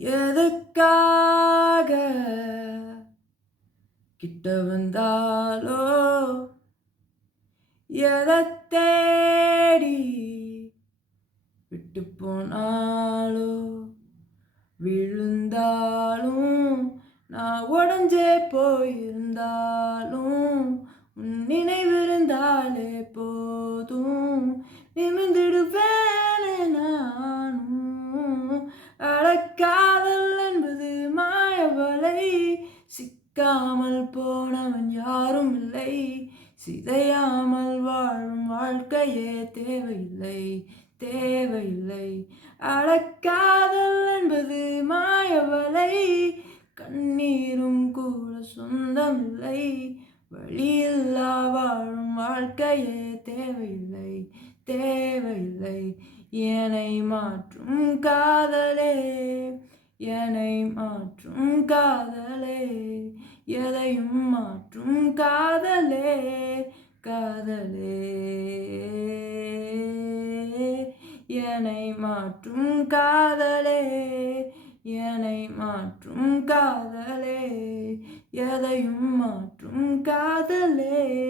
எதுக்காக கிட்ட வந்தாலோ எதைத் தேடி விட்டு போனாலோ விழுந்தாலும் நான் உடஞ்சே போயிருந்தாலும் உன் நினைவிருந்தாலே போதும் நிமிர்ந்திடுவேனே நானும். அடக்காதல் என்பது மாயவலை, சிக்காமல் போனவன் யாரும் இல்லை. சிதையாமல் வாழும் வாழ்க்கையே தேவையில்லை தேவையில்லை. அடக்காதல் என்பது மாயவலை, கண்ணீரும் கூட சொந்தமில்லை. வழியில்லா வாழும் வாழ்க்கையே தேவையில்லை தேவையில்லை. என்னை மாற்றும் காதலே, என்னை மாற்றும் காதலே, எதையும் மாற்றும் காதலே காதலே. என்னை மாற்றும் காதலே, என்னை மாற்றும் காதலே, எதையும் மாற்றும் காதலே.